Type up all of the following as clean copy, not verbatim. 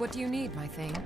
What do you need, my thing?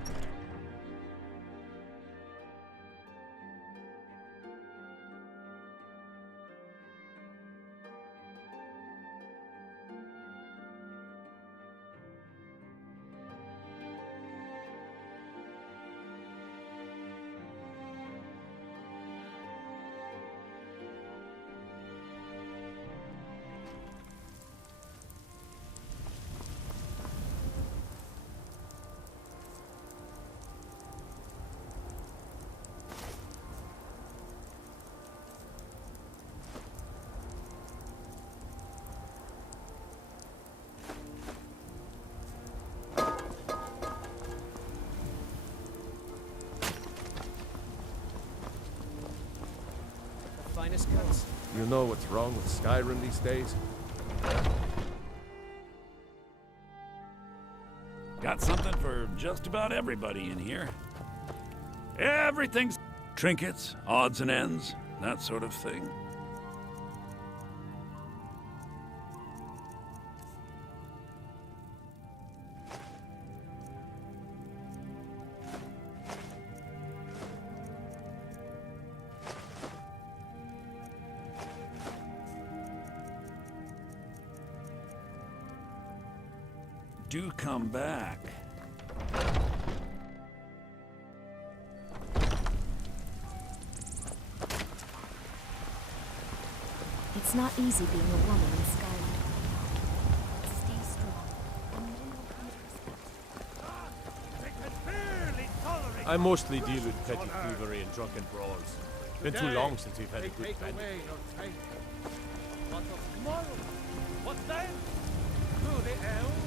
Finest cuts. You know what's wrong with Skyrim these days? Got something for just about everybody in here. Everything's trinkets, odds and ends, that sort of thing. Do come back. It's not easy being a woman in Skyrim. Stay strong. I mostly deal with petty thievery and drunken brawls. Been too long since we've had a good bandit. But of tomorrow, what then? Do the elves?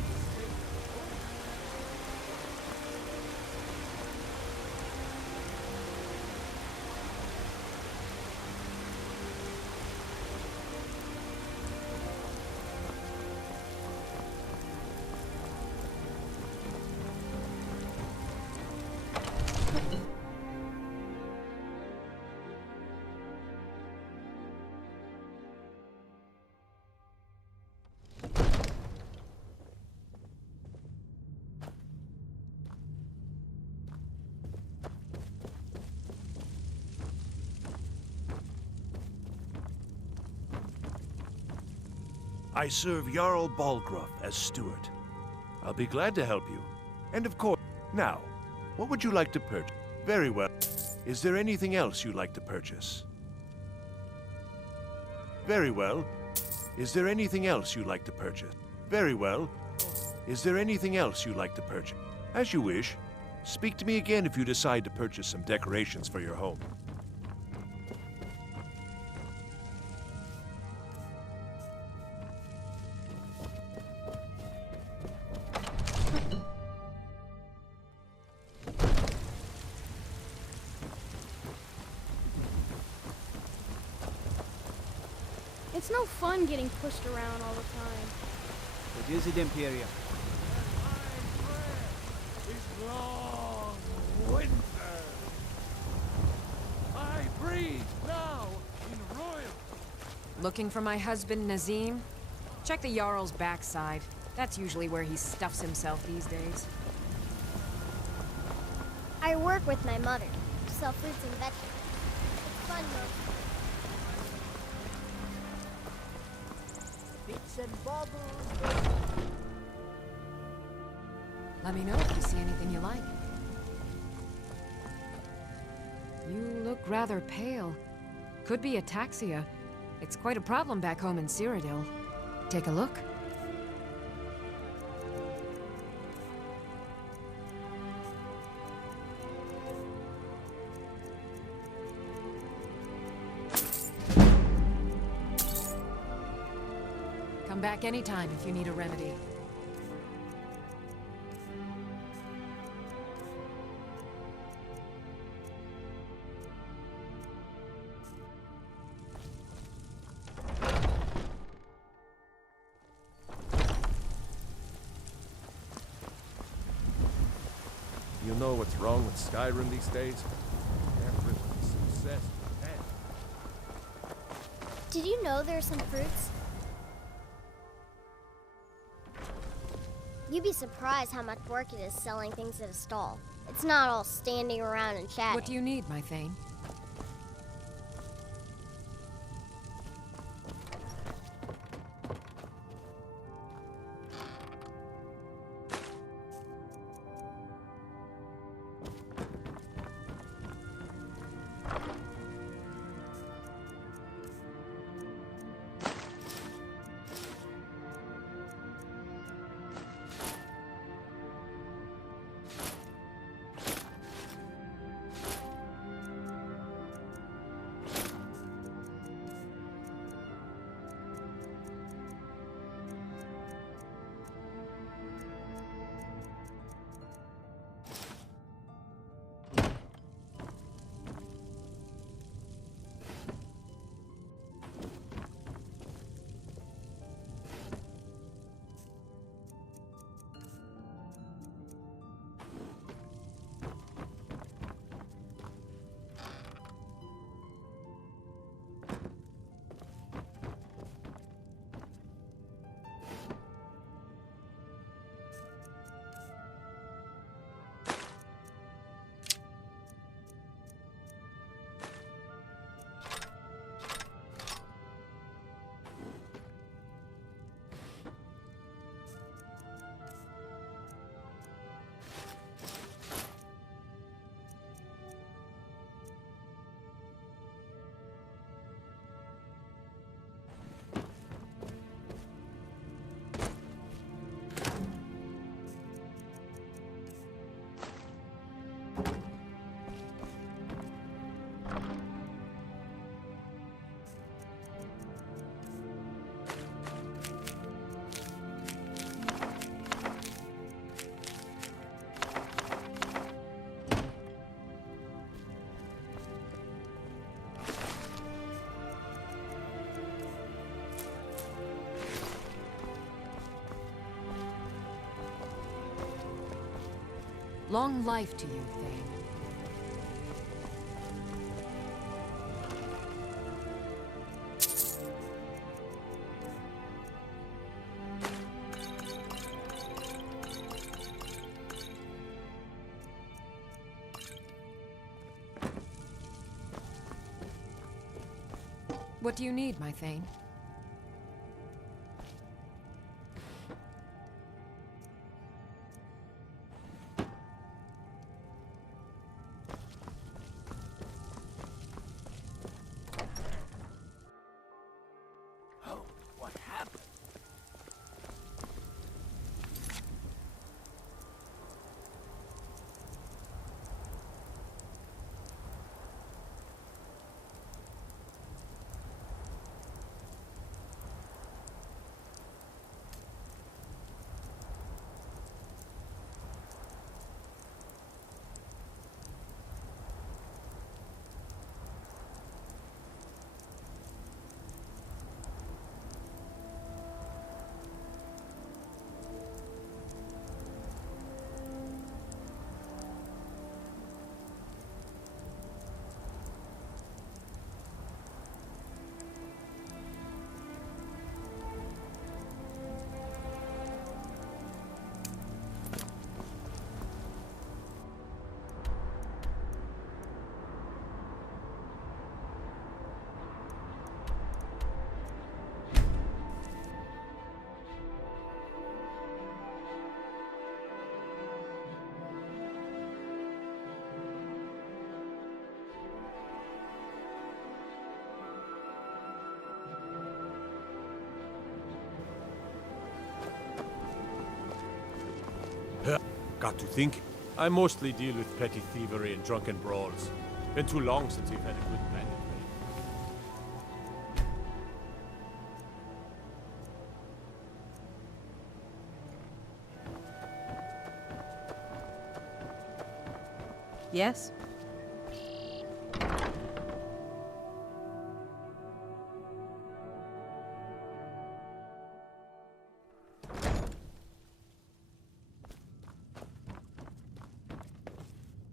I serve Jarl Balgruuf as steward. I'll be glad to help you. And of course, now, what would you like to purchase? Very well. Is there anything else you'd like to purchase? Very well. Is there anything else you'd like to purchase? Very well. Is there anything else you'd like to purchase? As you wish. Speak to me again if you decide to purchase some decorations for your home. It's no fun getting pushed around all the time. It is it, Imperium. Is long winter. I breathe now in royal. Looking for my husband, Nazim? Check the Jarl's backside. That's usually where he stuffs himself these days. I work with my mother. Sell fruits and vegetables. It's fun though. Bits and bobbles. Let me know if you see anything you like. You look rather pale. Could be ataxia. It's quite a problem back home in Cyrodiil. Take a look. Come back anytime if you need a remedy. You know what's wrong with Skyrim these days? Everyone's obsessed with pets. Did you know there are some fruits? You'd be surprised how much work it is selling things at a stall. It's not all standing around and chatting. What do you need, my Thane? Long life to you, Thane. What do you need, my Thane? Oh, what happened? Got to think. I mostly deal with petty thievery and drunken brawls. Been too long since we've had a good bandit raid. Yes?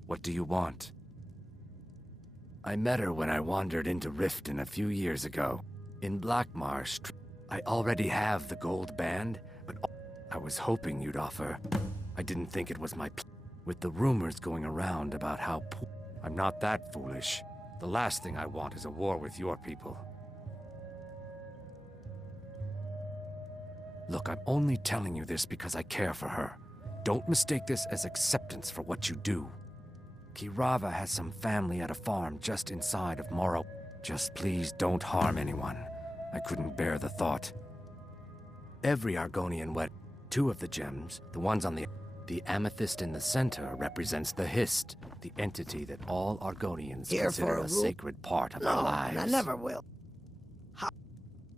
What do you want? I met her when I wandered into Riften a few years ago. In Blackmarsh, I already have the gold band, but I was hoping you'd offer. I didn't think it was my with the rumors going around about how I'm not that foolish. The last thing I want is a war with your people. Look, I'm only telling you this because I care for her. Don't mistake this as acceptance for what you do. Kirava has some family at a farm just inside of Morrow. Just please don't harm anyone. I couldn't bear the thought. Every Argonian wet. 2 of the gems, the ones on the amethyst in the center represents the Hist, the entity that all Argonians consider a sacred part of our lives. I never will.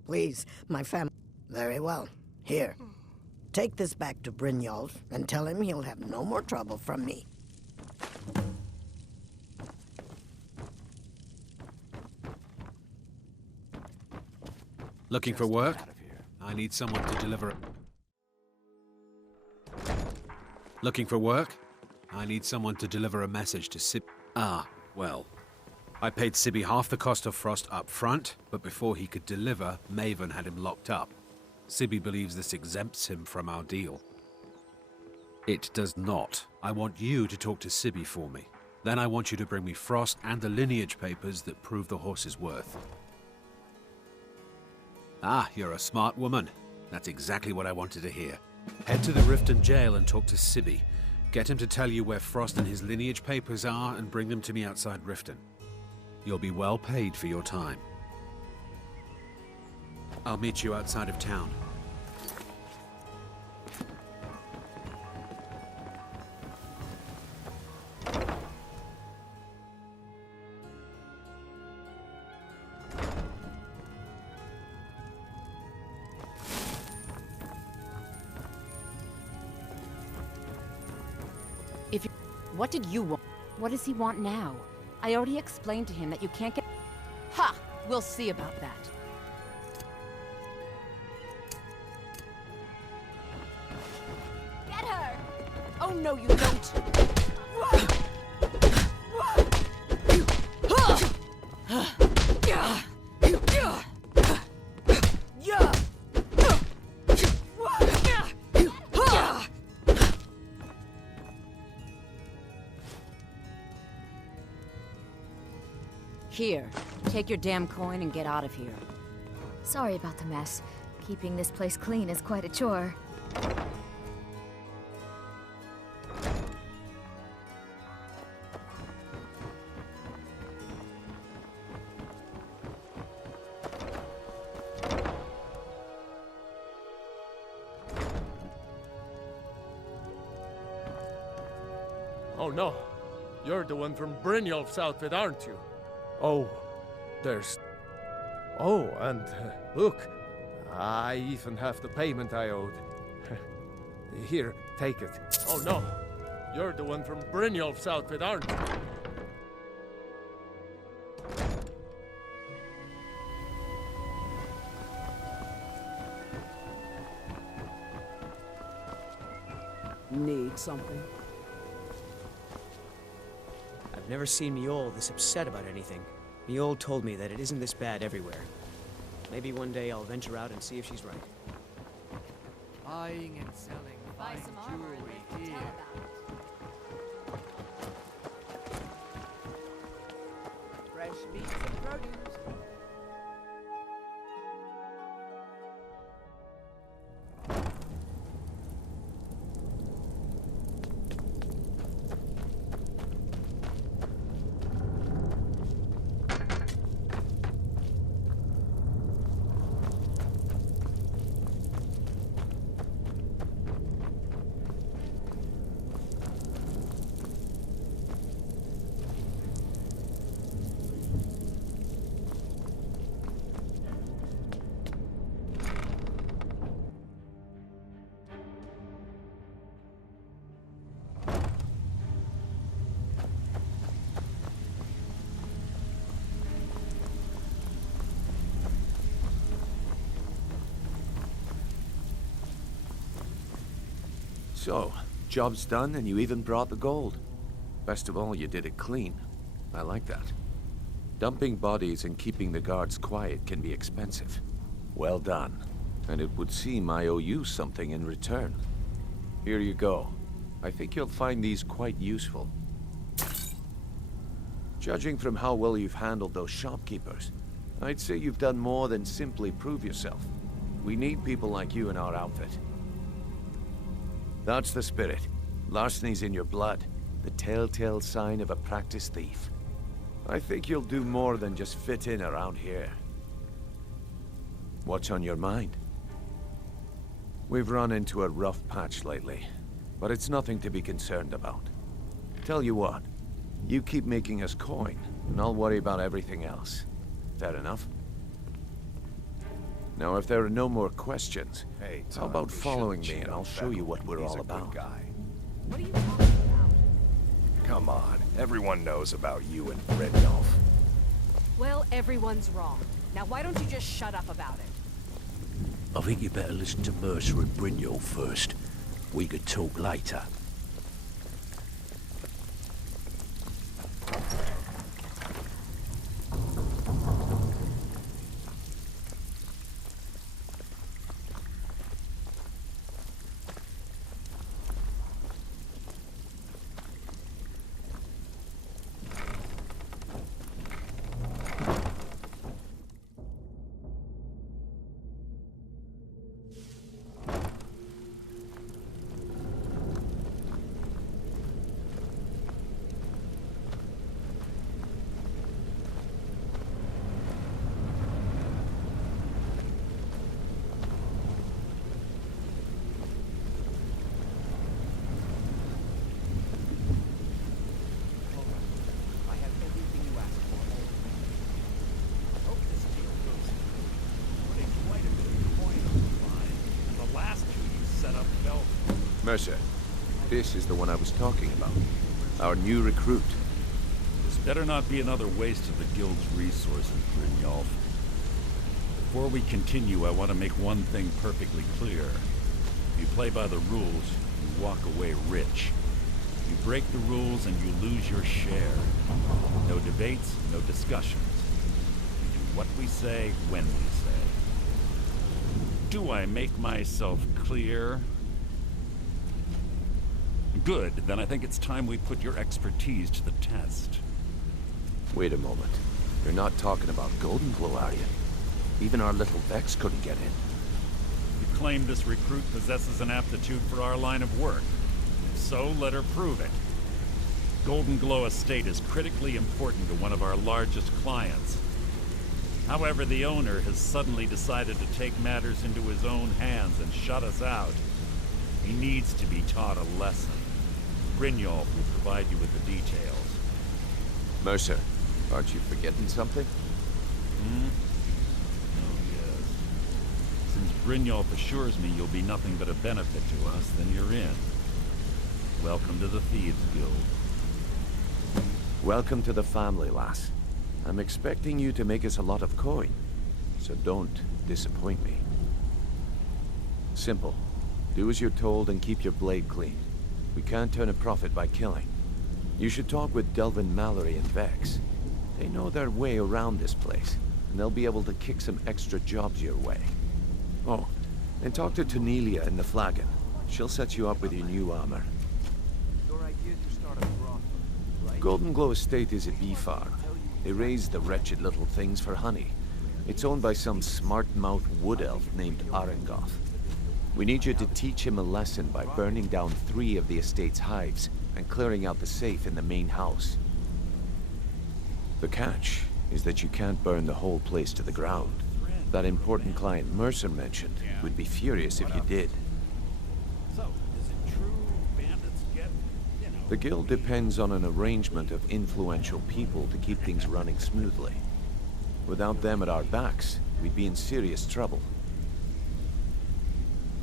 Please, my family. Very well. Here. Take this back to Brynjolf and tell him he'll have no more trouble from me. Looking for work? I need someone to deliver. Looking for work? I need someone to deliver a message to Sib. Ah, well. I paid Sibby half the cost of Frost up front, but before he could deliver, Maven had him locked up. Sibby believes this exempts him from our deal. It does not. I want you to talk to Sibby for me. Then I want you to bring me Frost and the lineage papers that prove the horse's worth. Ah, you're a smart woman. That's exactly what I wanted to hear. Head to the Riften jail and talk to Sibby. Get him to tell you where Frost and his lineage papers are and bring them to me outside Riften. You'll be well paid for your time. I'll meet you outside of town. What did you want? What does he want now? I already explained to him that you can't get... Ha! We'll see about that. Get her! Oh no, you don't! Here, take your damn coin and get out of here. Sorry about the mess. Keeping this place clean is quite a chore. Oh no, you're the one from Brynjolf's outfit, aren't you? Oh, there's... Oh, and look, I even have the payment I owed. Here, take it. Oh no, you're the one from Brynjolf's outfit, aren't you? Need something? I've never seen Mjol this upset about anything. Mjol told me that it isn't this bad everywhere. Maybe one day I'll venture out and see if she's right. Buying and selling fine jewelry here. Fresh meats and produce. So, job's done and you even brought the gold. Best of all, you did it clean. I like that. Dumping bodies and keeping the guards quiet can be expensive. Well done. and it would seem I owe you something in return. Here you go. I think you'll find these quite useful. Judging from how well you've handled those shopkeepers, I'd say you've done more than simply prove yourself. We need people like you in our outfit. That's the spirit. Larceny's in your blood, the telltale sign of a practiced thief. I think you'll do more than just fit in around here. What's on your mind? We've run into a rough patch lately, but it's nothing to be concerned about. Tell you what, you keep making us coin, and I'll worry about everything else. Fair enough? Now, if there are no more questions, how about following me and I'll show you what we're all about? What are you talking about? Come on, everyone knows about you and Brynjolf. Well, everyone's wrong. Now why don't you just shut up about it? I think you better listen to Mercer and Brynjolf first. We could talk later. Mercer, this is the one I was talking about. Our new recruit. This better not be another waste of the Guild's resources, Brynjolf. Before we continue, I want to make one thing perfectly clear. If you play by the rules, you walk away rich. You break the rules and you lose your share. No debates, no discussions. We do what we say, when we say. Do I make myself clear? Good, then I think it's time we put your expertise to the test. Wait a moment. You're not talking about Golden Glow, are you? Even our little Vex couldn't get in. You claim this recruit possesses an aptitude for our line of work. If so, let her prove it. Golden Glow Estate is critically important to one of our largest clients. However, the owner has suddenly decided to take matters into his own hands and shut us out. He needs to be taught a lesson. Brynjolf will provide you with the details. Mercer, aren't you forgetting something? Oh, yes. Since Brynjolf assures me you'll be nothing but a benefit to us, then you're in. Welcome to the Thieves Guild. Welcome to the family, lass. I'm expecting you to make us a lot of coin, so don't disappoint me. Simple. Do as you're told and keep your blade clean. We can't turn a profit by killing. You should talk with Delvin Mallory and Vex. They know their way around this place, and they'll be able to kick some extra jobs your way. Oh, and talk to Tonelia in the Flagon. She'll set you up with your new armor. Golden Glow Estate is a bee farm. They raise the wretched little things for honey. It's owned by some smart-mouthed wood elf named Arangoth. We need you to teach him a lesson by burning down 3 of the estate's hives and clearing out the safe in the main house. The catch is that you can't burn the whole place to the ground. That important client Mercer mentioned would be furious if you did. So, is it true bandits get, The guild depends on an arrangement of influential people to keep things running smoothly. Without them at our backs, we'd be in serious trouble.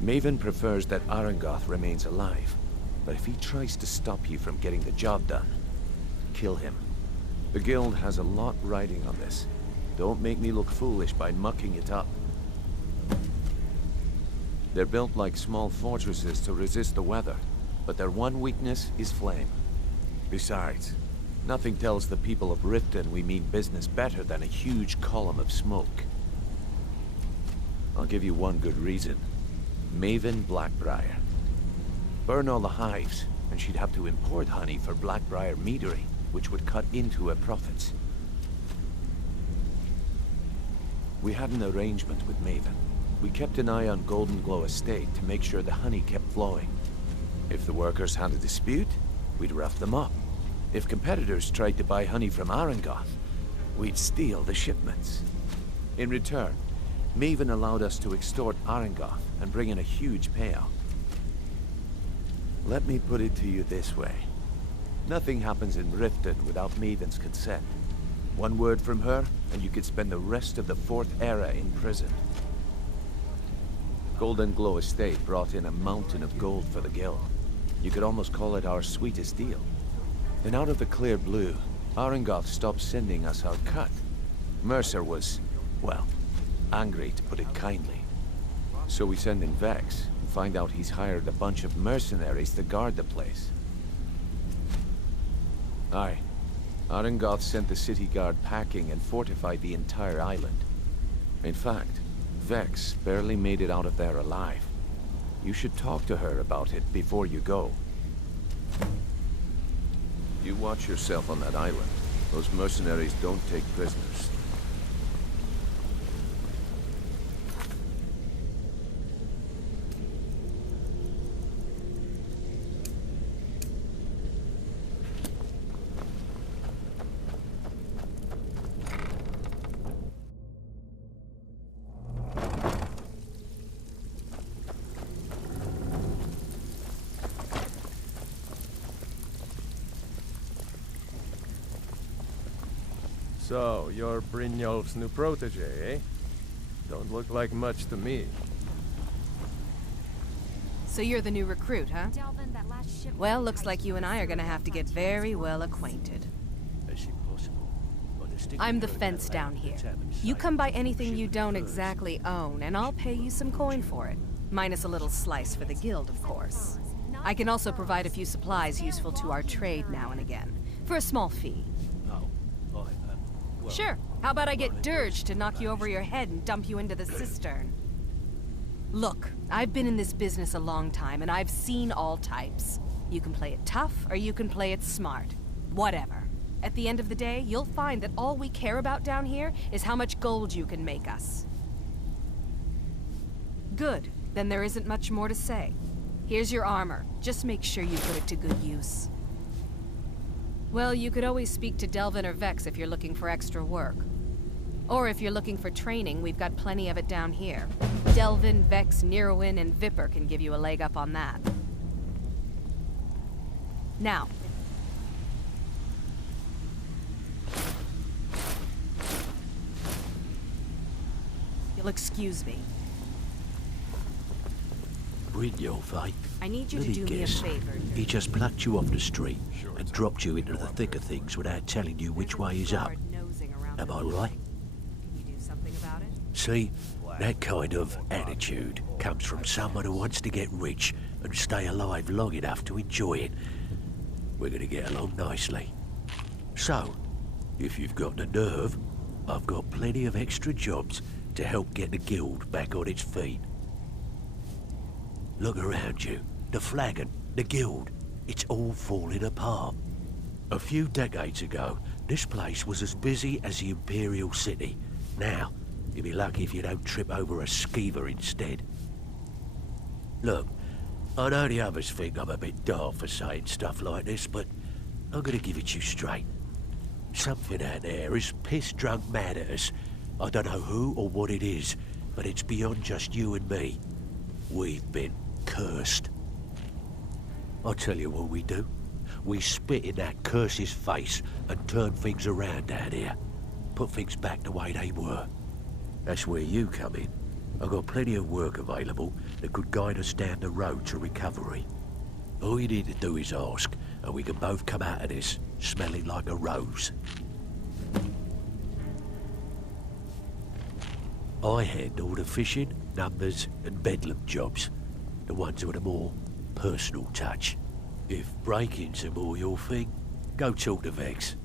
Maven prefers that Arangoth remains alive, but if he tries to stop you from getting the job done, kill him. The guild has a lot riding on this. Don't make me look foolish by mucking it up. They're built like small fortresses to resist the weather, but their one weakness is flame. Besides, nothing tells the people of Riften we mean business better than a huge column of smoke. I'll give you one good reason. Maven Blackbriar. Burn all the hives, and she'd have to import honey for Blackbriar meadery, which would cut into her profits. We had an arrangement with Maven. We kept an eye on Golden Glow Estate to make sure the honey kept flowing. If the workers had a dispute, we'd rough them up. If competitors tried to buy honey from Arangoth, we'd steal the shipments. In return, Maven allowed us to extort Arangoth and bring in a huge payout. Let me put it to you this way. Nothing happens in Riften without Maven's consent. One word from her, and you could spend the rest of the Fourth Era in prison. Golden Glow Estate brought in a mountain of gold for the guild. You could almost call it our sweetest deal. Then out of the clear blue, Arangoth stopped sending us our cut. Mercer was, well, angry to put it kindly. So we send in Vex and find out he's hired a bunch of mercenaries to guard the place. Aye. Arangoth sent the city guard packing and fortified the entire island. In fact, Vex barely made it out of there alive. You should talk to her about it before you go. You watch yourself on that island. Those mercenaries don't take prisoners. So, you're Brynjolf's new protege, eh? Don't look like much to me. So you're the new recruit, huh? Well, looks like you and I are gonna have to get very well acquainted. I'm the fence down here. You come by anything you don't exactly own, and I'll pay you some coin for it. Minus a little slice for the guild, of course. I can also provide a few supplies useful to our trade now and again, for a small fee. Sure. How about I get Dirge to knock you over your head and dump you into the cistern? Look, I've been in this business a long time, and I've seen all types. You can play it tough, or you can play it smart. Whatever. At the end of the day, you'll find that all we care about down here is how much gold you can make us. Good. Then there isn't much more to say. Here's your armor. Just make sure you put it to good use. Well, you could always speak to Delvin or Vex if you're looking for extra work. Or if you're looking for training, we've got plenty of it down here. Delvin, Vex, Neroin, and Viper can give you a leg up on that. Now. You'll excuse me. Brynjolf, eh? I need you Let to do me a guess. favor. He just plucked you off the street and dropped you into the thick of things without telling you which way is up. Am I right? Can you do something about it? See, that kind of attitude comes from someone who wants to get rich and stay alive long enough to enjoy it. We're gonna get along nicely. So, if you've got the nerve, I've got plenty of extra jobs to help get the guild back on its feet. Look around you. The flagon, the guild, it's all falling apart. A few decades ago, this place was as busy as the Imperial City. Now, you'll be lucky if you don't trip over a skeever instead. Look, I know the others think I'm a bit daft for saying stuff like this, but I'm gonna give it to you straight. Something out there is piss-drunk mad at us. I don't know who or what it is, but it's beyond just you and me. We've been cursed. I'll tell you what we do. We spit in that curse's face and turn things around down here. Put things back the way they were. That's where you come in. I've got plenty of work available that could guide us down the road to recovery. All you need to do is ask, and we can both come out of this smelling like a rose. I handle the fishing, numbers, and bedlam jobs. The ones with a more personal touch. If break-ins are more your thing, go talk to Vex.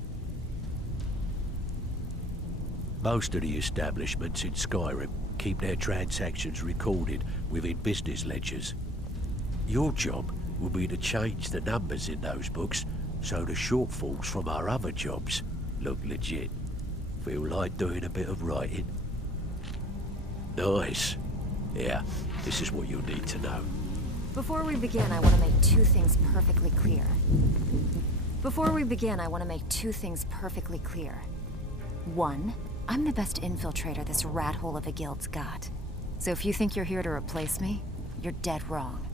Most of the establishments in Skyrim keep their transactions recorded within business ledgers. Your job will be to change the numbers in those books so the shortfalls from our other jobs look legit. Feel like doing a bit of writing? Nice. Yeah, this is what you'll need to know. Before we begin, I want to make two things perfectly clear. One, I'm the best infiltrator this rat hole of a guild's got. So if you think you're here to replace me, you're dead wrong.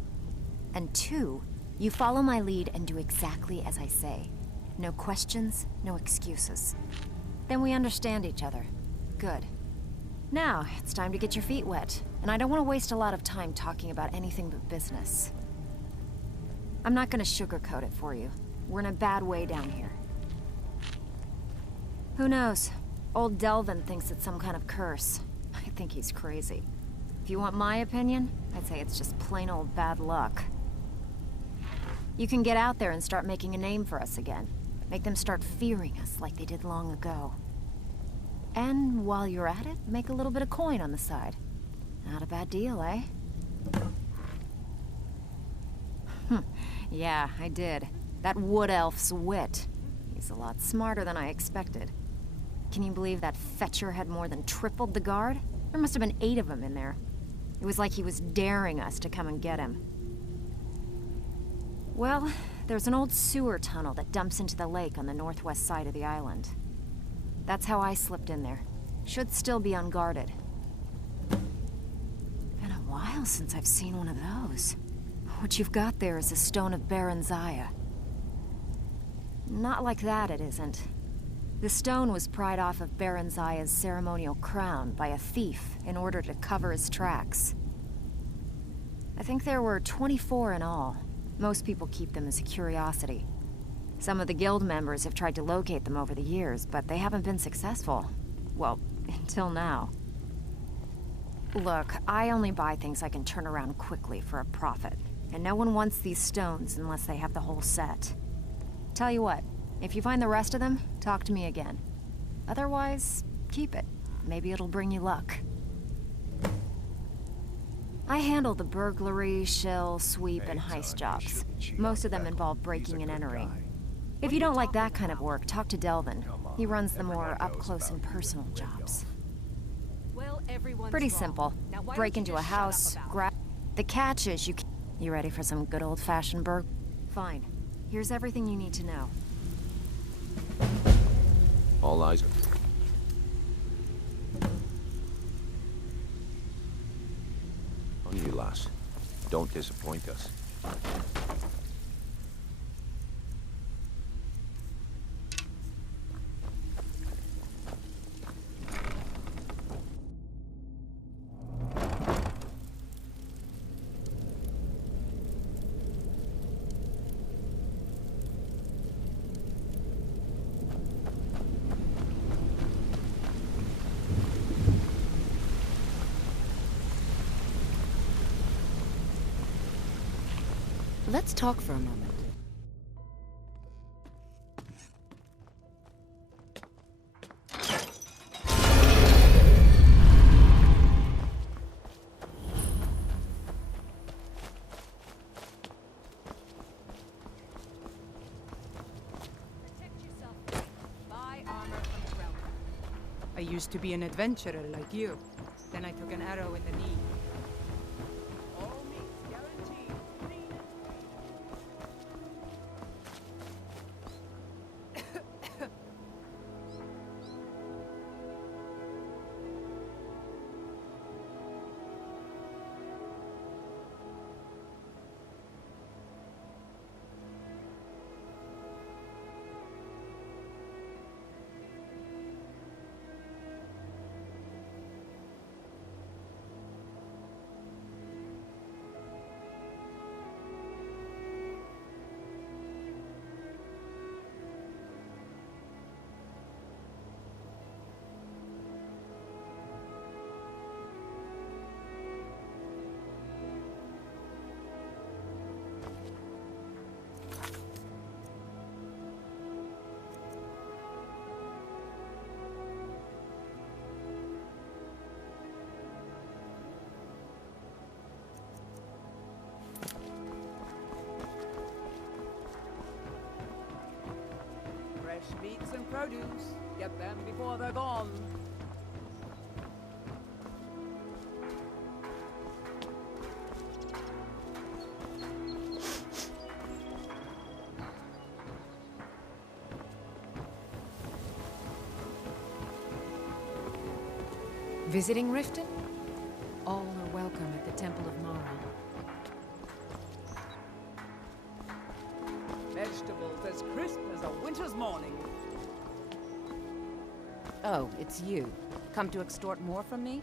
And two, you follow my lead and do exactly as I say. No questions, no excuses. Then we understand each other. Good. Now, it's time to get your feet wet, and I don't want to waste a lot of time talking about anything but business. I'm not gonna sugarcoat it for you. We're in a bad way down here. Who knows? Old Delvin thinks it's some kind of curse. I think he's crazy. If you want my opinion, I'd say it's just plain old bad luck. You can get out there and start making a name for us again. Make them start fearing us like they did long ago. And while you're at it, make a little bit of coin on the side. Not a bad deal, eh? Yeah, I did. That wood elf's wit. He's a lot smarter than I expected. Can you believe that fetcher had more than tripled the guard? There must have been 8 of them in there. It was like he was daring us to come and get him. Well, there's an old sewer tunnel that dumps into the lake on the northwest side of the island. That's how I slipped in there. Should still be unguarded. Been a while since I've seen one of those. What you've got there is a stone of Baron Zaya. Not like that, it isn't. The stone was pried off of Baron Zaya's ceremonial crown by a thief in order to cover his tracks. I think there were 24 in all. Most people keep them as a curiosity. Some of the guild members have tried to locate them over the years, but they haven't been successful. Well, until now. Look, I only buy things I can turn around quickly for a profit, and no one wants these stones unless they have the whole set. Tell you what, if you find the rest of them, talk to me again. Otherwise, keep it. Maybe it'll bring you luck. I handle the burglary, shill, sweep, and heist jobs. Most of them involve breaking and entering. If you don't like that kind of work, talk to Delvin. He runs the more up-close and personal jobs. Well, Pretty simple. Break into a house, grab... The catch is you ready for some good old-fashioned burg? Fine. Here's everything you need to know. All eyes on you, lass. Don't disappoint us. Let's talk for a moment. I used to be an adventurer like you. Then I took an arrow in the knee. All meats guaranteed. Fresh meats and produce. Get them before they're gone. Visiting Riften? All are welcome at the Temple of Mara. Vegetables as crisp as a winter's morning. Oh, it's you. Come to extort more from me?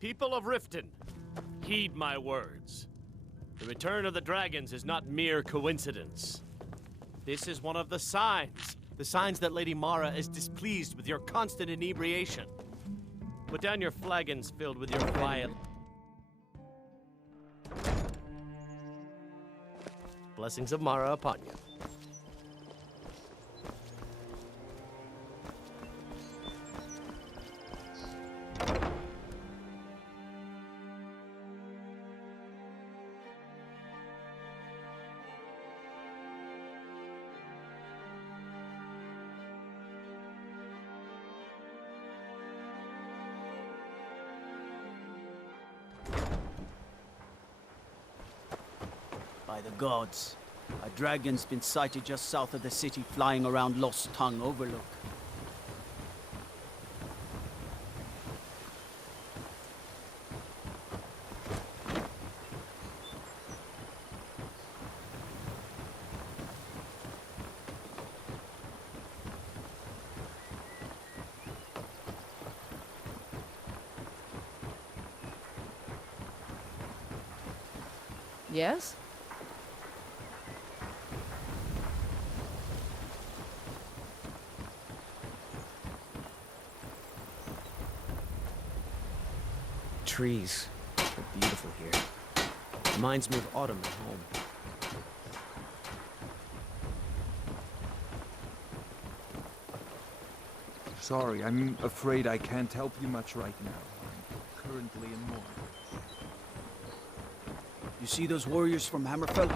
People of Riften, heed my words. The return of the dragons is not mere coincidence. This is one of the signs that Lady Mara is displeased with your constant inebriation. Put down your flagons filled with your vile... Blessings of Mara upon you. By the gods, a dragon's been sighted just south of the city, flying around Lost Tongue Overlook. Yes? Trees. They're beautiful here. Reminds me of autumn at home. Sorry, I'm afraid I can't help you much right now. I'm currently in mourning. You see those warriors from Hammerfell?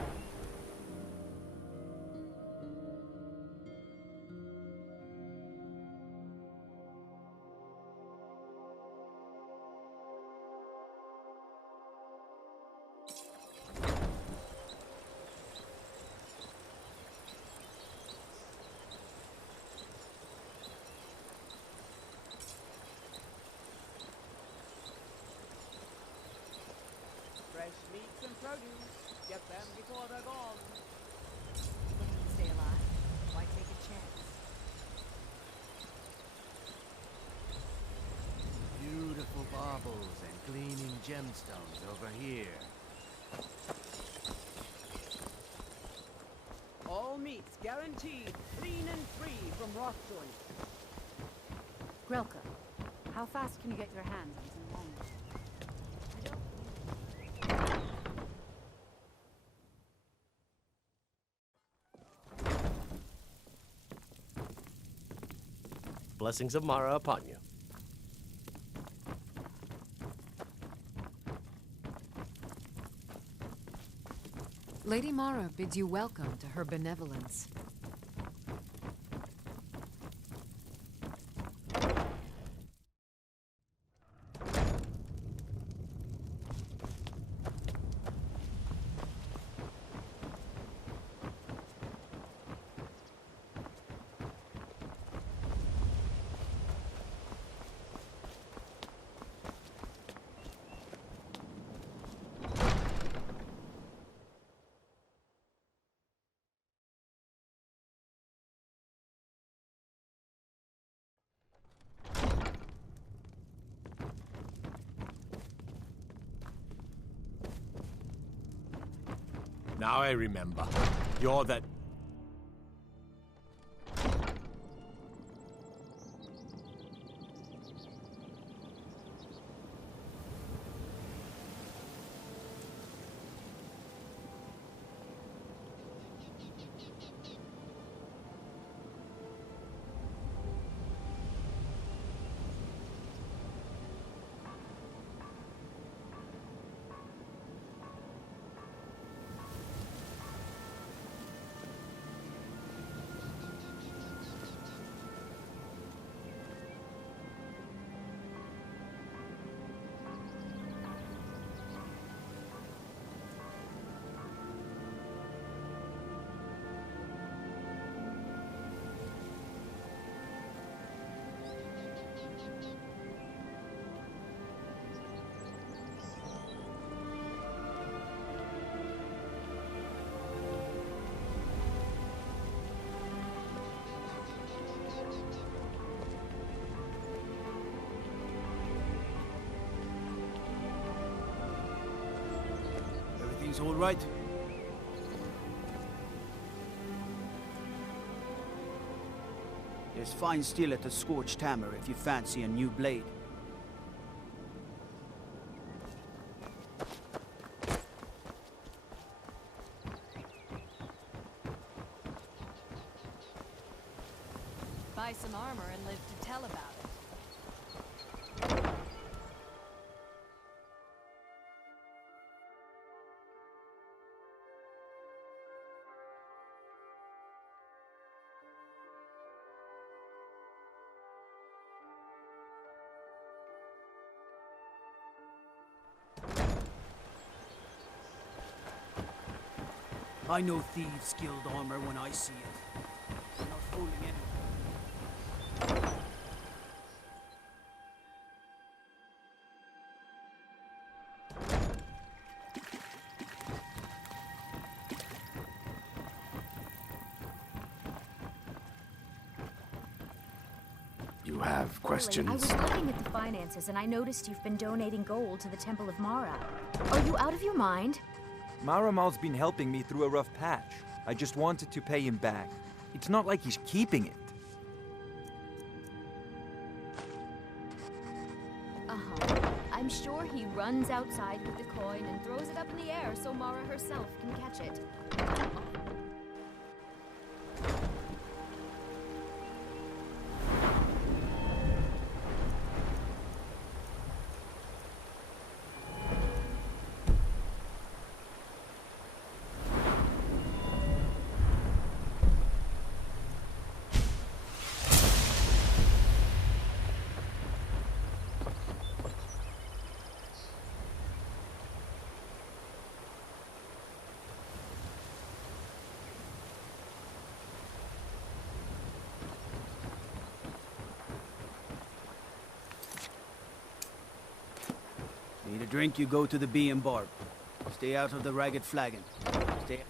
Fresh meats and produce. Get them before they're gone. Looking to stay alive? Why take a chance? Beautiful baubles and gleaming gemstones over here. All meats guaranteed clean and free from rock joints. Grelka, how fast can you get your hands on some walnuts? Blessings of Mara upon you. Lady Mara bids you welcome to her benevolence. Now I remember. You're that... Things all right? There's fine steel at the Scorched Hammer if you fancy a new blade. Buy some armor and live to tell about it. I know Thieves Guild armor when I see it. I'm not fooling anyone. You have questions? I was looking at the finances and I noticed you've been donating gold to the Temple of Mara. Are you out of your mind? Maramal's been helping me through a rough patch. I just wanted to pay him back. It's not like he's keeping it. Uh-huh. I'm sure he runs outside with the coin and throws it up in the air so Mara herself can catch it. Need a drink, you go to the Bee and Barb. Stay out of the Ragged Flagon. Stay...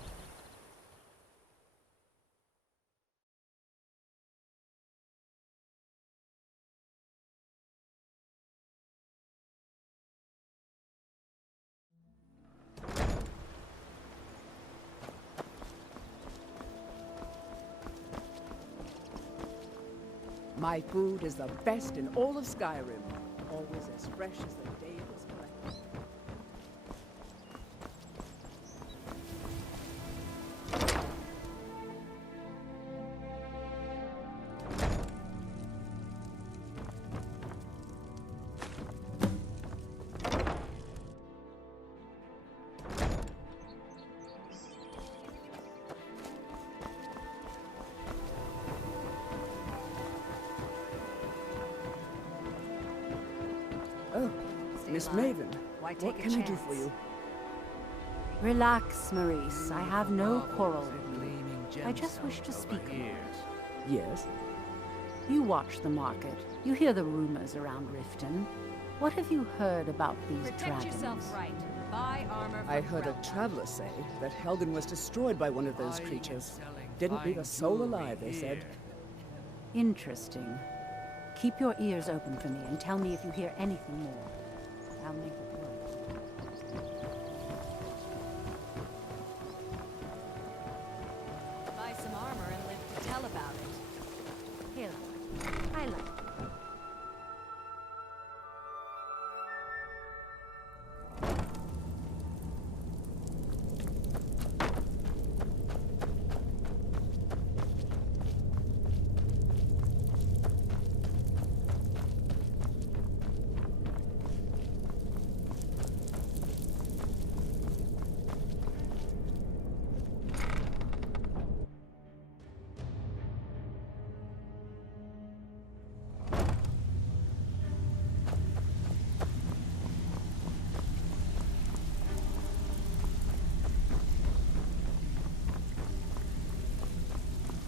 My food is the best in all of Skyrim. Always as fresh as the day it was collected. Oh, Miss Maven, what can I do for you? Relax, Maurice. I have no quarrel with you. I just wish to speak a moment. Yes? You watch the market. You hear the rumors around Riften. What have you heard about these Protect dragons? yourself right. Buy armor from I heard a traveler say that Helgen was destroyed by one of those creatures. Didn't leave a soul alive, they said. Interesting. Keep your ears open for me and tell me if you hear anything more. I'll make it work. Buy some armor and live to tell about it. Here, I like it.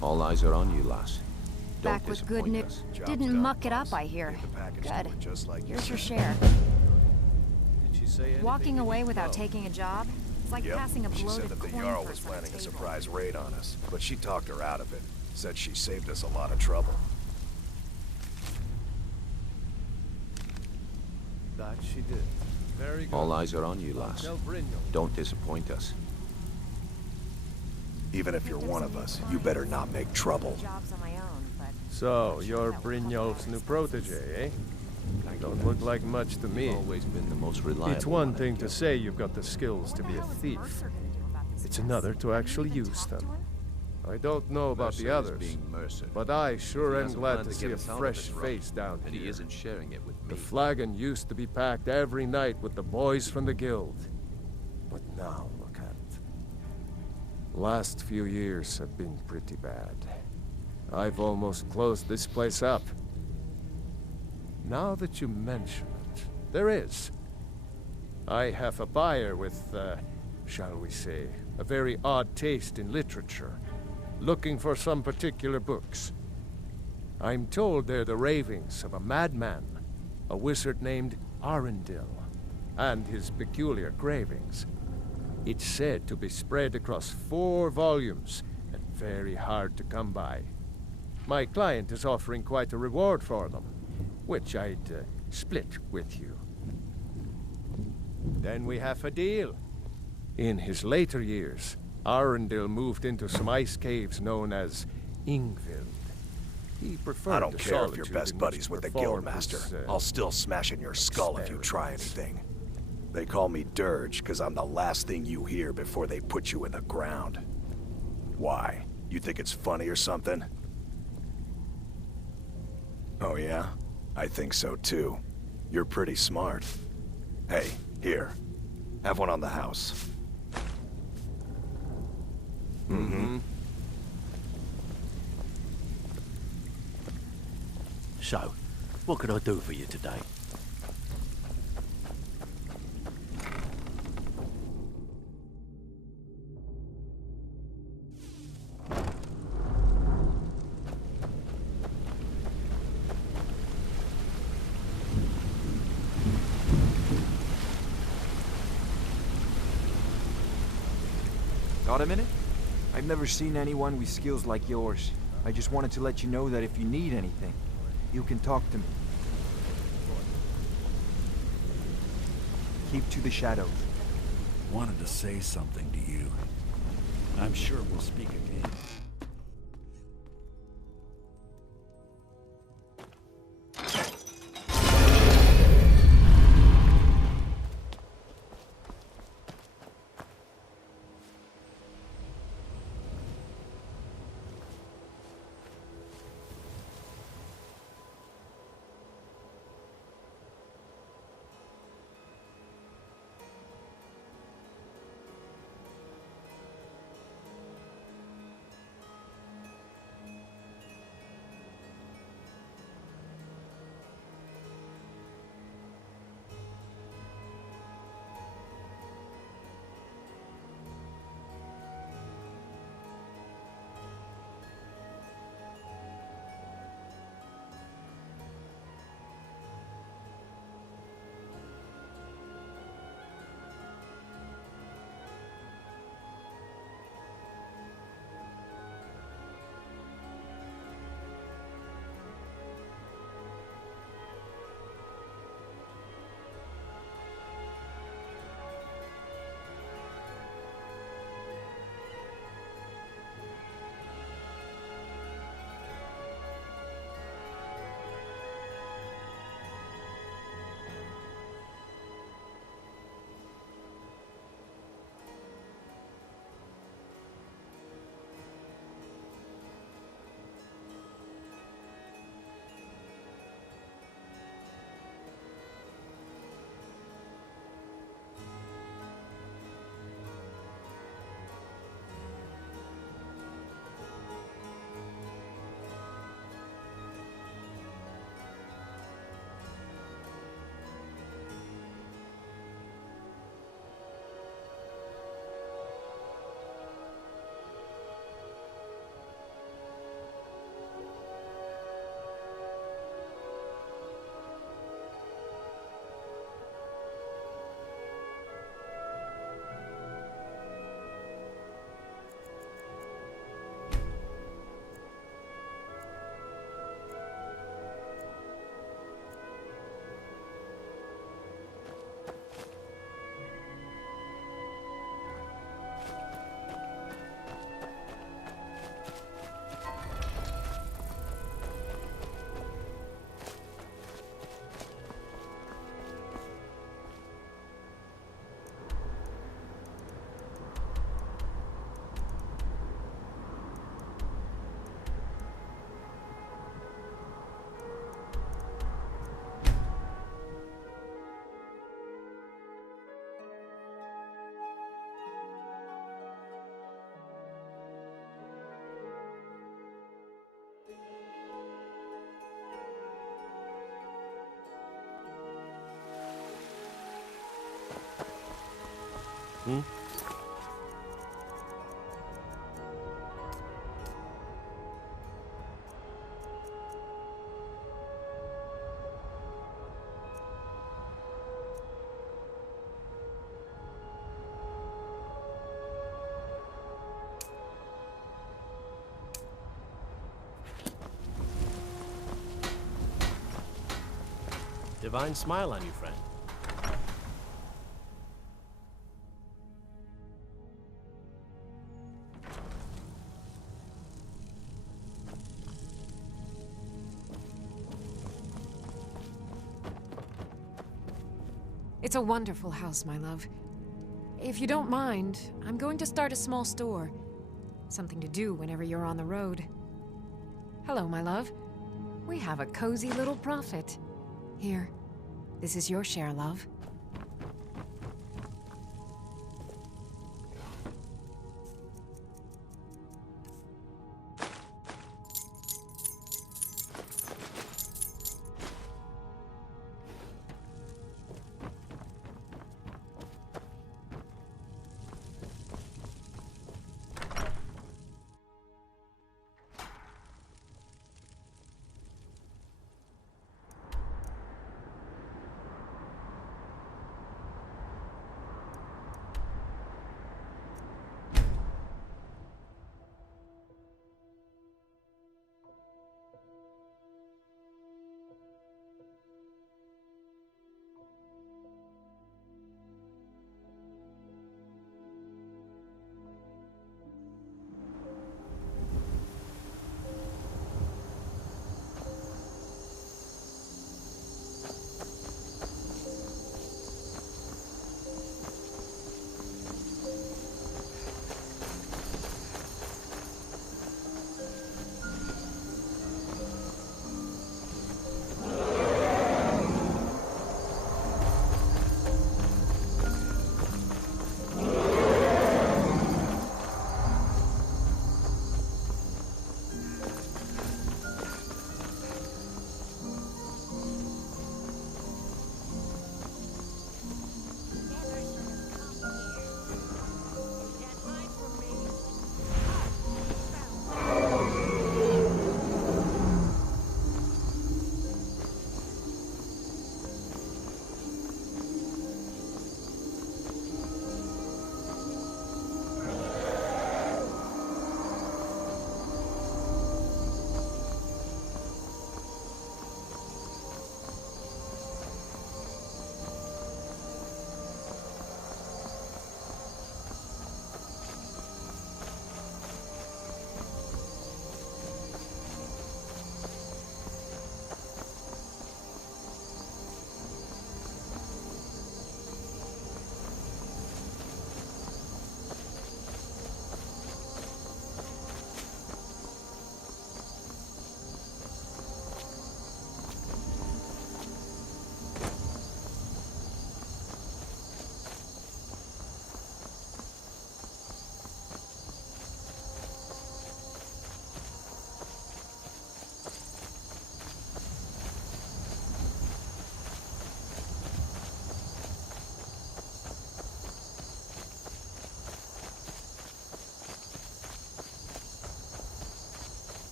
All eyes are on you, lass. Don't Back with good disappoint news. us. Didn't muck it up, I hear. Good. Here's your share. Did she say anything? Walking away without taking a job? It's like passing a She said bloated that the coin Jarl purse was on a planning a table. surprise raid on us, but she talked her out of it. Said she saved us a lot of trouble. That she did. Very good. All eyes are on you, lass. Tell Brynjolf. Don't disappoint us. Even if you're one of us, you better not make trouble. Jobs on my own, but So, you're Brynjolf's new protege, eh? Don't look like much to me. Always been the most reliable. It's one thing to say you've got the skills to be a thief. It's another to actually use them. I don't know about the others, but I sure am glad to see a fresh face down here. He isn't sharing it with me. The flagon used to be packed every night with the boys from the guild. But now, look at it. Last few years have been pretty bad. I've almost closed this place up. Now that you mention it, there is. I have a buyer with, shall we say, a very odd taste in literature, looking for some particular books. I'm told they're the ravings of a madman, a wizard named Arundel, and his peculiar cravings. It's said to be spread across 4 volumes and very hard to come by. My client is offering quite a reward for them, which I'd split with you. Then we have a deal. In his later years, Arundel moved into some ice caves known as Ingvild. He preferred I don't the care if you're solitude best in which buddies to with the perform Guildmaster. his, I'll still smash in your skull if you try anything. They call me Dirge because I'm the last thing you hear before they put you in the ground. Why? You think it's funny or something? Oh yeah? I think so too. You're pretty smart. Hey, here. Have one on the house. Mm-hmm. So, what can I do for you today? Got a minute? I've never seen anyone with skills like yours. I just wanted to let you know that if you need anything, you can talk to me. Keep to the shadows. Wanted to say something to you. I'm sure we'll speak again. Hmm? Divine smile on you, friend. It's a wonderful house, my love. If you don't mind, I'm going to start a small store. Something to do whenever you're on the road. Hello, my love. We have a cozy little profit. Here, this is your share, love.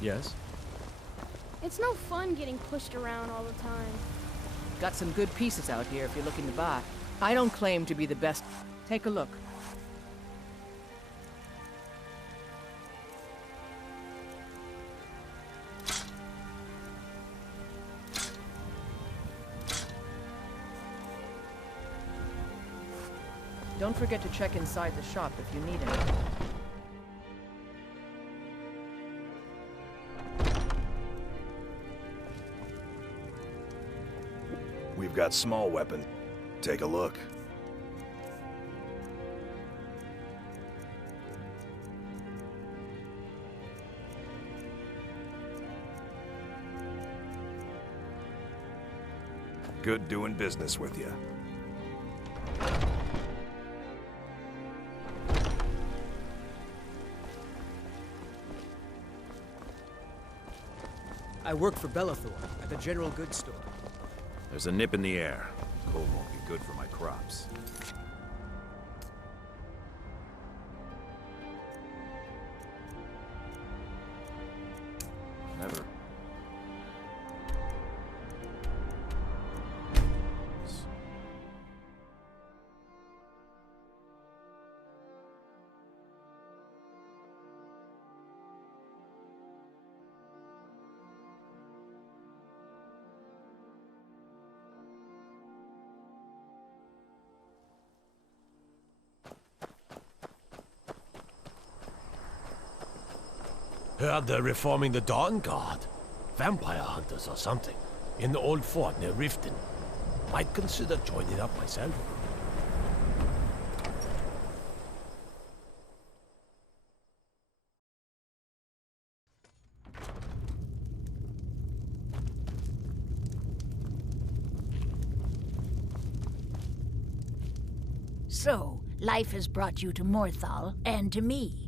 Yes? It's no fun getting pushed around all the time. Got some good pieces out here if you're looking to buy. I don't claim to be the best. Take a look. Don't forget to check inside the shop if you need anything. We've got small weapons. Take a look. Good doing business with you. I work for Bellathor at the general goods store. There's a nip in the air. Coal won't be good for my crops. Never. Heard they're reforming the Dawn Guard. Vampire hunters or something. In the old fort near Riften. Might consider joining up myself. So, life has brought you to Morthal, and to me.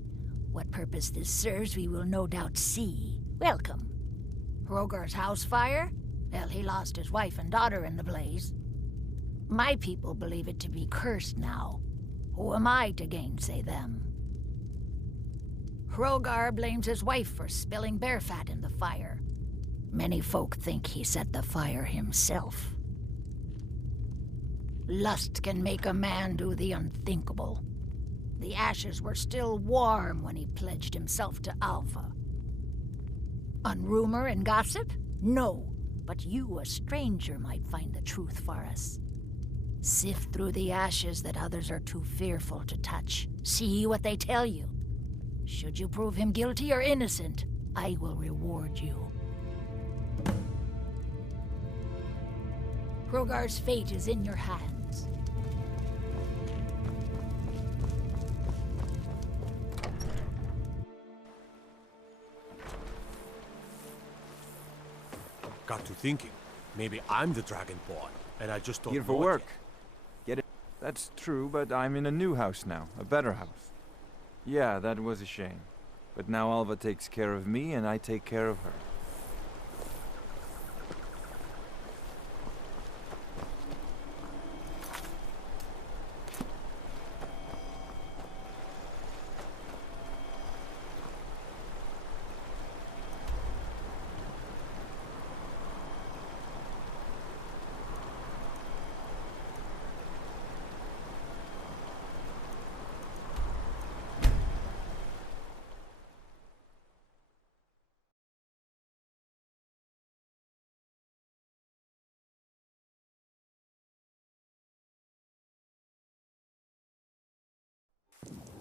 What purpose this serves, we will no doubt see. Welcome. Hrogar's house fire? Well, he lost his wife and daughter in the blaze. My people believe it to be cursed now. Who am I to gainsay them? Hrogar blames his wife for spilling bear fat in the fire. Many folk think he set the fire himself. Lust can make a man do the unthinkable. The ashes were still warm when he pledged himself to Alpha. On rumor and gossip? No, but you, a stranger, might find the truth for us. Sift through the ashes that others are too fearful to touch. See what they tell you. Should you prove him guilty or innocent, I will reward you. Hrogar's fate is in your hands. Got to thinking. Maybe I'm the Dragonborn, and I just don't Here for know it work. yet. Get it? That's true, but I'm in a new house now. A better house. Yeah, that was a shame. But now Alva takes care of me, and I take care of her.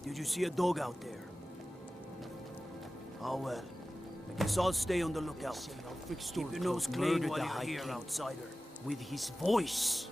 Did you see a dog out there? Oh well. I guess I'll stay on the lookout. Keep your nose clean while you're here, outsider. With his voice.